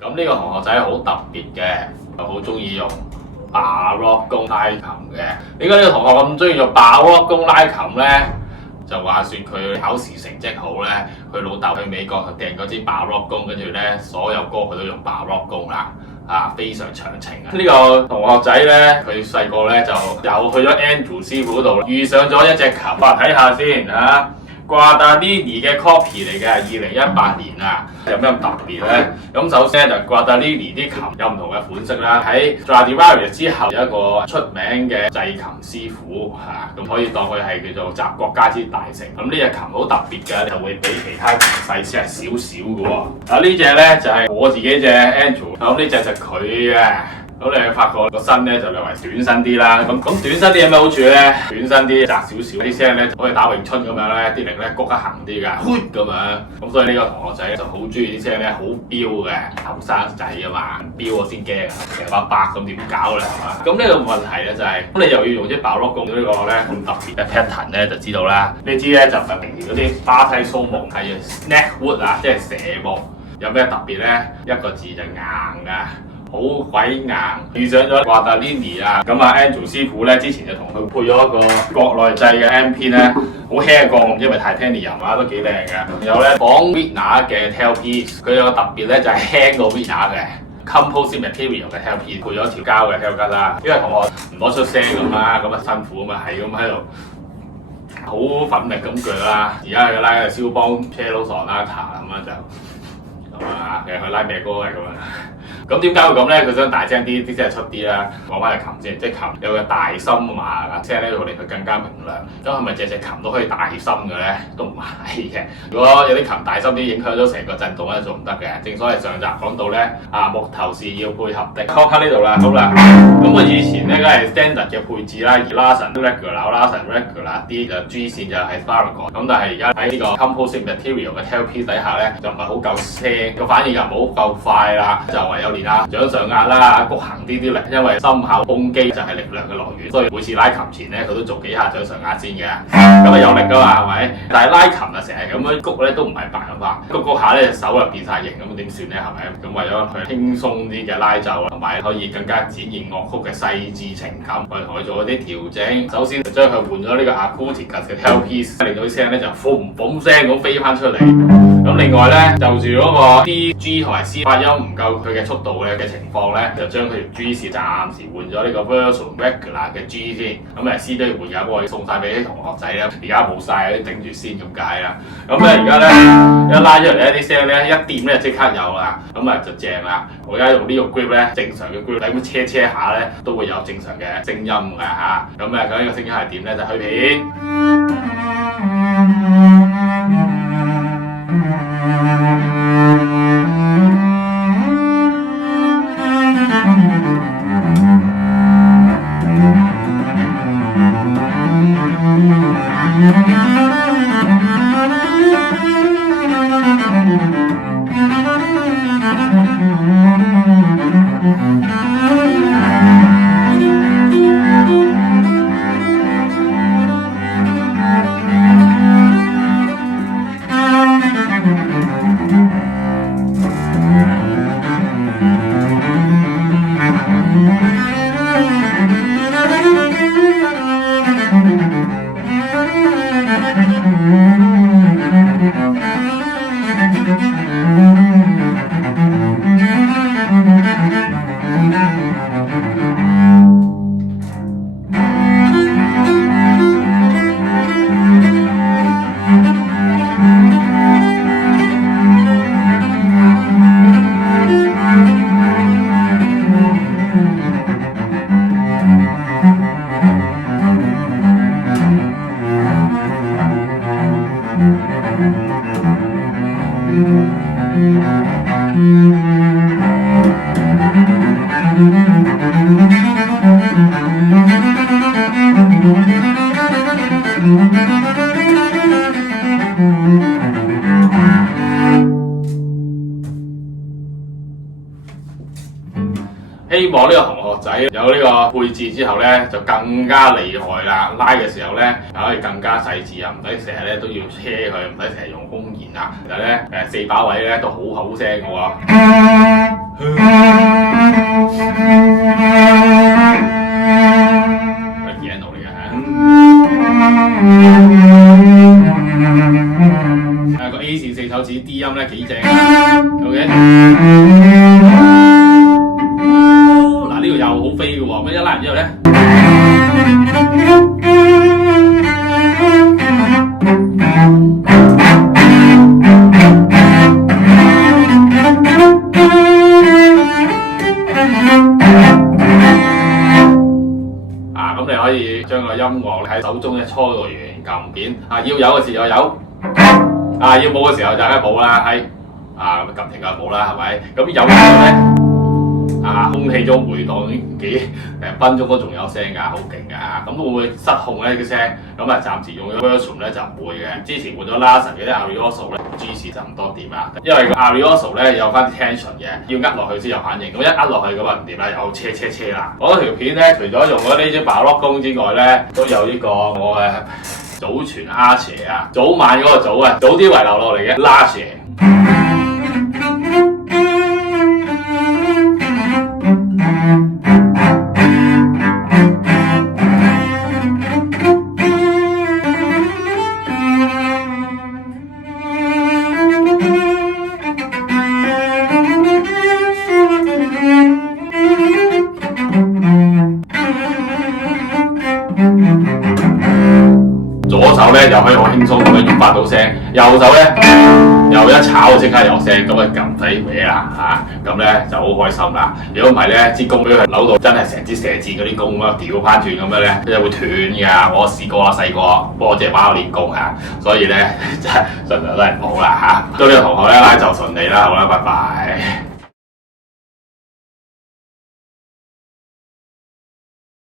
咁呢個同學仔好特別嘅，就好中意用Baroque弓拉琴嘅。點解呢個同學咁中意用Baroque弓拉琴咧？就話説佢考試成績好咧，佢老豆去美國訂嗰支Baroque弓，跟住咧所有歌佢都用Baroque弓啦。非常長情啊！呢個同學仔咧，佢細個咧就又去咗 Andrew 師傅度，遇上咗一隻琴，睇下先嚇。Guadagnini 嘅 copy 嚟嘅，2018年啊，有咩咁特別咧？咁首先就 Guadagnini 啲琴有唔同嘅款式啦。喺 Stradivari 之後有一個出名嘅製琴師傅咁可以當佢係叫做集國家之大成。咁呢隻琴好特別嘅，就會比其他琴細少少嘅喎。呢隻咧就係我自己隻 Andrew，咁呢隻就佢嘅。咁你發覺個身咧就略為短身啲啦，咁短身啲有咩好處咧？短身啲窄少少，啲聲咧好似打詠春咁樣咧，啲力咧谷得行啲㗎，咁樣。咁所以呢個同學仔就好中意啲聲咧好飆嘅，後生仔啊嘛，飆我先驚啊，成把百咁點搞咧係嘛？咁呢個問題咧就係，咁你又要用啲Baroque弓呢個咧咁特別嘅 pattern 咧，就知道啦。呢支咧就唔係平時嗰啲巴西蘇木，係 snakewood 啊，即係蛇木。有咩特別咧？一個字就硬㗎。好鬼硬，遇上咗Guadagnini啊！咁Andrew 師傅咧之前就同佢配咗一個國內製嘅 M 片咧，好輕個，唔知係咪 Titanium 啊，都幾靚嘅。有咧仿 Wigner 嘅 tailpiece， 佢有個特別咧就係輕過 Wigner 嘅 composite material 嘅 tailpiece， 配咗條膠嘅 tail 吉啦。因為同學唔多出聲咁啊，咁辛苦啊嘛，係咁喺度好奮力咁鋸啦。而家佢拉嘅肖邦 Cello Sonata 咁啊就其實佢拉咩歌係咁啊？咁點解會咁咧？佢想大聲啲，啲聲出啲啦。講翻隻琴先，隻琴有個大心啊嘛，聲咧會令佢更加明亮。咁係咪隻琴都可以大心嘅咧？都唔係嘅。如果有啲琴大心啲，影響咗成個震動咧，做唔得嘅。正所謂上集講到咧，木頭是要配合的。Cover 呢度啦，好啦。咁我以前咧梗係 standard 嘅配置啦，而 Larsen regular 啲就 G 線就係 Farago。咁但係而家喺呢個 composite material 嘅 tailpiece 底下咧，就唔係好夠聲，個反應又冇好夠快啦，就唯有掌上壓啦，谷行啲力，因為心口弓機就係力量嘅來源，所以每次拉琴前咧，佢都做幾下掌上壓先嘅，咁有力噶嘛，係咪？但係拉琴成日咁樣谷咧都唔係辦法，谷下咧隻手就變晒形，咁點算咧？係咪？咁為咗佢輕鬆啲嘅拉奏，同埋可以更加展現樂曲嘅細緻情感，我哋同佢做一啲調整。首先就將佢換咗呢個 acoustic 嘅 tailpiece， 令到啲聲咧就嘣嘣聲咁飛翻出嚟。咁另外咧，就住嗰個 D、G 同埋 C 發音唔夠佢嘅速度嘅情況咧，就將佢條 G 線暫時換咗呢個 version regular 嘅 G 先。咁C 都要換嘅，不過送晒俾啲同學仔啦。而家冇晒，頂住先咁解啦。咁咧而家咧一拉出嚟咧啲聲咧一掂咧即刻有啦，咁就正啦。我而家用呢個 grip 咧，正常嘅 grip，你咁車下咧都會有正常嘅聲音㗎嚇。咁究竟個聲音係點咧？就去片。希希望呢個同學仔有呢個配置之後咧，就更加厲害啦！拉嘅時候咧，可以更加細緻啊，唔使成日咧都要車佢，唔使成日用弓弦啊。其實咧4把位咧都好好聲嘅喎。piano 嚟嘅嚇。個 A 線4手指 D 音咧幾正啊 ，OK。嗱呢個又好飛嘅喎，咁一拉完之後咧。咁你可以將個音樂喺手中搓到圓撳扁，要有嘅時候有，要冇嘅時候就係冇啦，係咁撳停就冇啦，係咪？咁有嘅時候咧，空氣中回盪幾分鐘都仲有聲㗎，好勁㗎。咁會唔會失控咧嘅聲？咁暫時用咗 version 咧就唔會嘅。之前換咗 Larson 嗰啲 Arioso 咧 ，G 線就唔多掂啦。因為個 Arioso 咧有翻啲 tension 嘅，要落去先有反應。咁一落去咁啊唔掂啦，有車啦。我嗰條片咧，除咗用咗呢支 Baroque 弓之外咧，都有呢個我嘅祖傳 Archer 啊，早晚嗰個早啊，早啲遺留落嚟嘅 Larcher。左手咧又可以好輕鬆咁樣發到聲，右手咧又一炒即刻有聲，咁啊撳低歪啦咁咧就好開心啦。如果唔係咧，支弓俾佢扭到真係成支射箭嗰啲弓咁調翻轉咁樣咧，真係會斷㗎。我試過啦，細個不過我隻貓練弓所以咧真係盡量都係唔好啦祝呢個同學咧拉就順利啦，好啦，拜拜。